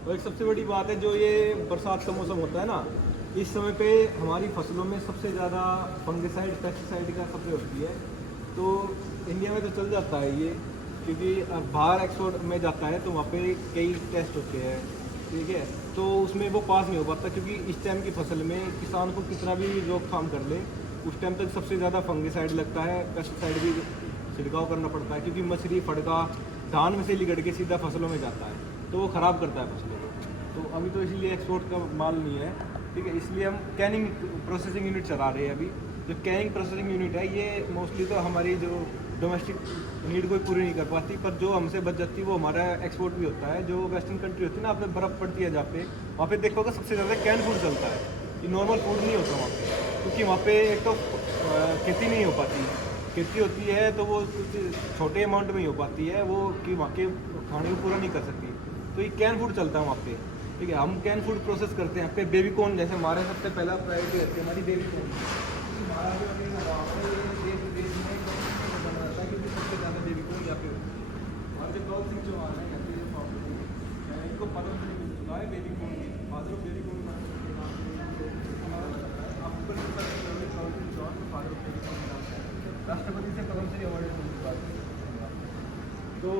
और एक सबसे बड़ी बात है, जो ये बरसात का मौसम होता है ना, इस समय पे हमारी फसलों में सबसे ज़्यादा फंगिसाइड पेस्टिसाइड का सप्लाई होती है। तो इंडिया में तो चल जाता है ये, क्योंकि अब बाहर एक्सपोर्ट में जाता है तो वहाँ पे कई टेस्ट होते हैं, ठीक है। तो उसमें वो पास नहीं हो पाता, क्योंकि इस टाइम की फसल में किसान को कितना भी रोकथाम कर ले, उस टाइम तक सबसे ज़्यादा फंगिसाइड लगता है, पेस्टिसाइड भी छिड़काव करना पड़ता है, क्योंकि मछली फड़का धान में से लिगड़ के सीधा फसलों में जाता है, तो वो ख़राब करता है फसलों को। तो अभी तो इसलिए एक्सपोर्ट का माल नहीं है, ठीक है। इसलिए हम कैनिंग प्रोसेसिंग यूनिट चला रहे हैं अभी। जो कैनिंग प्रोसेसिंग यूनिट है, ये मोस्टली तो हमारी जो डोमेस्टिक नीड को पूरी नहीं कर पाती, पर जो हमसे बच जाती है वो हमारा एक्सपोर्ट भी होता है। जो वेस्टर्न कंट्री होती है ना, आप में बर्फ़ पड़ती है जहाँ पे, वहाँ पे देखोगे सबसे ज़्यादा कैन फूड चलता है। ये नॉर्मल फूड नहीं होता वहाँ पे, क्योंकि वहाँ पे एक तो खेती नहीं हो पाती, खेती होती है तो वो कुछ छोटे अमाउंट में ही हो पाती है वो, कि वहाँ के खाने को पूरा नहीं कर सकती। तो ये कैन फूड चलता है वहाँ पे, ठीक है। हम कैन फूड प्रोसेस करते हैं यहाँ पे। बेबी कॉर्न जैसे हमारे सबसे पहला प्रायोरिटी रहती है हमारी बेबी कॉर्न। हमारा जो अभी देश विदेश में बना रहता है, क्योंकि सबसे ज़्यादा बेबी कॉर्न यहाँ पे होती है। और जो गौर सिंह चौहान है यहाँ पे, इनको पद्म श्री मिल चुका है बेबी कॉर्न की, फादर ऑफ बेबी कॉर्न के नाम से हमारा रहता है। आप ऊपर गौर Singh Chauhan father of baby corn नाम से राष्ट्रपति से पद्म श्री अवार्ड मिल चुका है। तो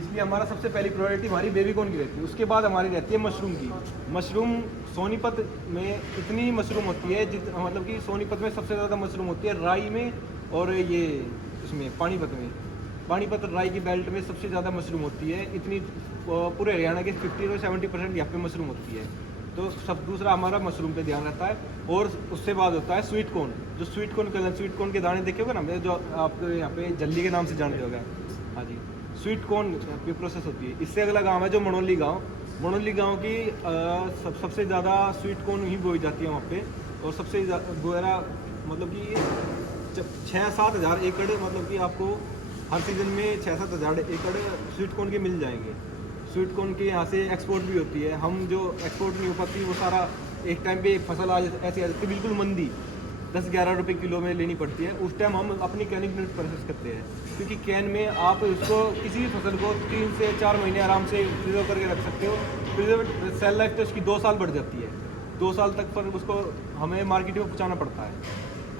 इसलिए हमारा सबसे पहली प्रायोरिटी हमारी बेबी कॉर्न की रहती है। उसके बाद हमारी रहती है मशरूम की। मशरूम सोनीपत में इतनी मशरूम होती है, मतलब कि सोनीपत में सबसे ज़्यादा मशरूम होती है राई में, और ये इसमें पानीपत में, पानीपत राई की बेल्ट में सबसे ज़्यादा मशरूम होती है। इतनी पूरे हरियाणा के 50 से 70% यहाँ पे मशरूम होती है। तो सब दूसरा हमारा मशरूम पे ध्यान रहता है। और उससे बाद होता है स्वीट कॉर्न। जो स्वीट कॉर्न के स्वीट कॉर्न के दाने देखे होगा ना, जो आप यहाँ पे जल्दी के नाम से जानते होगा, हाँ जी, स्वीट कॉर्न की प्रोसेस होती है। इससे अगला गांव है जो मनोली गांव। मनोली गांव की सबसे ज़्यादा स्वीट कॉर्न ही बोई जाती है वहाँ पे। और सबसे गोरा मतलब कि 6-7 हज़ार एकड़, मतलब कि आपको हर सीज़न में 6-7 हज़ार एकड़ स्वीट कॉर्न के मिल जाएंगे। स्वीट कॉर्न की यहाँ से एक्सपोर्ट भी होती है। हम जो एक्सपोर्ट नहीं हो पाती वो सारा एक टाइम पे फसल ऐसी आ जाती है बिल्कुल मंदी, 10-11 रुपये किलो में लेनी पड़ती है। उस टाइम हम अपनी कैनिंग यूनिट प्रोसेस करते हैं, क्योंकि कैन में आप उसको किसी भी फसल को 3 से 4 महीने आराम से प्रिजर्व करके रख सकते हो। प्रिजर्व सेल लाइफ तो उसकी 2 साल बढ़ जाती है। 2 साल तक पर उसको हमें मार्केट में पहुँचाना पड़ता है,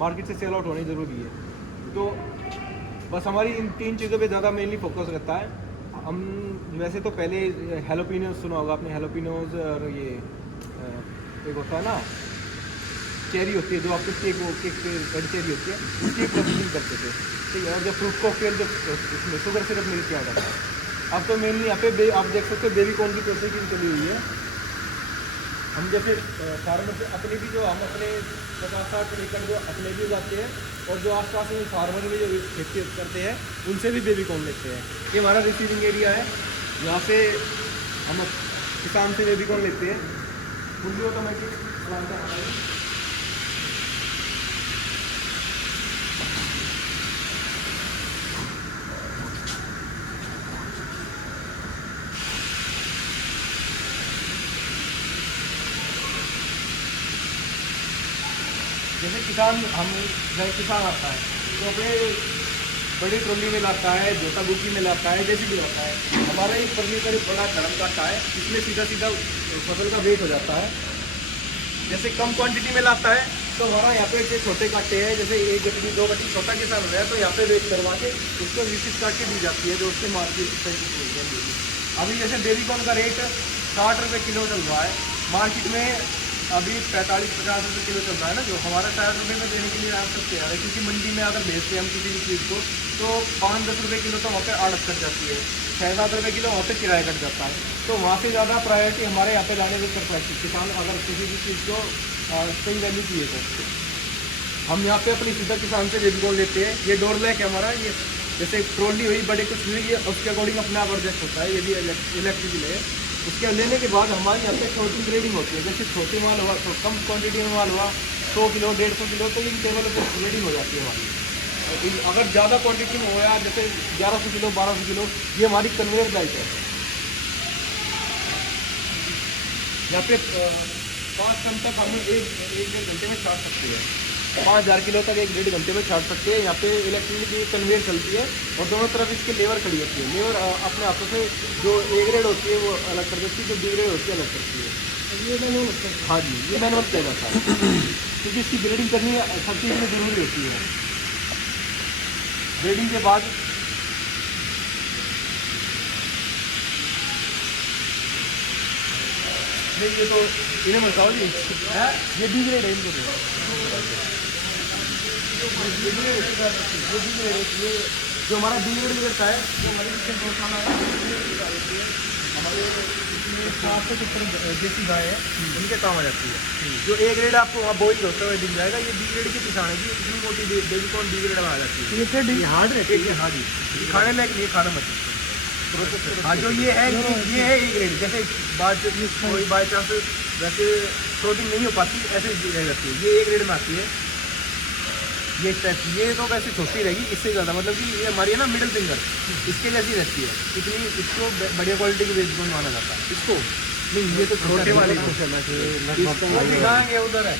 मार्केट से सेल आउट होनी ज़रूरी है। तो बस हमारी इन 3 चीज़ों पे ज़्यादा मेनली फोकस रहता है। हम वैसे तो पहले हेलोपिनोज सुना होगा आपने, हेलोपिनोज, और ये एक होता है ना चेरी होती है जो आपके केक रेड चेरी होती है, उसकी प्रोसेसिंग करते थे, ठीक है। और जो फ्रूट कॉकटेल जो उसमें शुगर सिरप मिल के आ जाता है। अब तो मेनली यहाँ पे आप देख सकते हो बेबी कॉर्न की प्रोसेसिंग चली हुई है। हम जैसे फार्मर से अपने भी जो हम अपने 50-60 एकड़ जो अपने भी उगाते हैं, और जो आसपास में फार्मर भी जो खेती करते हैं उनसे भी बेबी कॉर्न लेते हैं। ये हमारा रिसीविंग एरिया है, यहाँ से हम किसान से बेबी कॉर्न लेते हैं। फुल्ली ऑटोमेटिक प्लांट है हमारा। जैसे किसान किसान आता है तो अपने बड़ी ट्रॉली में लाता है, जोता गुकी में लाता है, जैसे भी लाता है। हमारा एक पन्नी का बड़ा धर्म काटा है, इसमें सीधा सीधा फसल का वेट हो जाता है। जैसे कम क्वांटिटी में लाता है तो हमारा यहाँ पे जो छोटे काटे हैं, जैसे 1 गट्टी 2 गट्टी छोटा किसान हो रहा है तो यहाँ पे वेट करवा के उसको विशिष्ट काट के दी जाती है, जो उसके मार्केट। अभी जैसे बेबी कॉर्न का रेट 60 रुपये किलो चल रहा है मार्केट में, अभी 45-50 रुपये किलो चल रहा है ना, जो हमारा 60 रुपये में देने के लिए आप सकते हैं। क्योंकि मंडी में अगर बेचते हैं हम किसी भी चीज़ को तो 5-10 रुपये किलो तो वहाँ पे आड़त कट जाती है, 6-7 रुपये किलो वहाँ पे किराया कट जाता है। तो वहाँ से ज़्यादा प्रायोरिटी हमारे यहाँ पे लाने में करता है किसान, अगर किसी भी चीज़ को सही वैल्यू चाहिए तो हम यहाँ पे अपनी सीधा किसान से बेबी कॉर्न लेते हैं। ये डोर लैक है हमारा, ये जैसे ट्रॉली हुई बड़े कुछ हुई, ये उसके अकॉर्डिंग अपने आप एडजस्ट होता है। ये भी इलेक्ट्रिकल है। उसके लेने के बाद हमारे यहाँ पे छोटी ग्रेडिंग होती है। जैसे छोटे माल हुआ तो कम क्वांटिटी में माल हुआ 100 किलो 150 किलो, तो इन टेबल पर ग्रेडिंग हो जाती है हमारी। अगर ज़्यादा क्वांटिटी में हुआ जैसे 1100 किलो 1200 किलो, ये हमारी कन्वेयर बेल्ट है। यहाँ पे 5 टन तक हम एक 1-1.5 घंटे में छाट सकते हैं। 5000 किलो तक 1-1.5 घंटे में छाट सकते हैं। यहाँ पे इलेक्ट्रिक कन्वेयर चलती है और दोनों तरफ इसके लेवर खड़ी होती है। लेवर अपने हाथों से जो ए ग्रेड होती है वो अलग कर देती है, जो बी ग्रेड होती है अलग करती है। ये मैनुअल होता है? हाँ जी, ये मैनुअल किया जाता है क्योंकि इसकी ग्रेडिंग करनी हर चीज़ में ज़रूरी होती है। ग्रेडिंग के बाद नहीं, ये तो इन्हें बताओ जी, ये बी ग्रेड है इनको। ये जो हमारा बी ग्रेड रहता है वो हमारी हमारे देसी गाय है उनके काम आ जाती है। जो ए ग्रेड आपको वहाँ बॉइल होता हुआ दिख जाएगा, ये बी ग्रेड की पिछाड़ है। इतनी मोटी बेबी कॉर्न बी ग्रेड में आ जाती है। ये हार्ड रहती है। हाँ जी, खाने लायक नहीं, खाना मत। हाँ, जो ये है ये है ए ग्रेड। जैसे कोई बाई चांस वैसे प्रोटीन नहीं हो पाती, ऐसे रह जाती है, ये ए ग्रेड में आती है। ये टाइप ये तो वैसे छोटी रहेगी, इससे ज़्यादा मतलब कि ये हमारी है ना मिडिल फिंगर, इसके जैसी रहती है। इतनी इसको बढ़िया क्वालिटी की वेजिटेबल माना जाता है इसको। नहीं, ये तो छोटे वाली उधर है,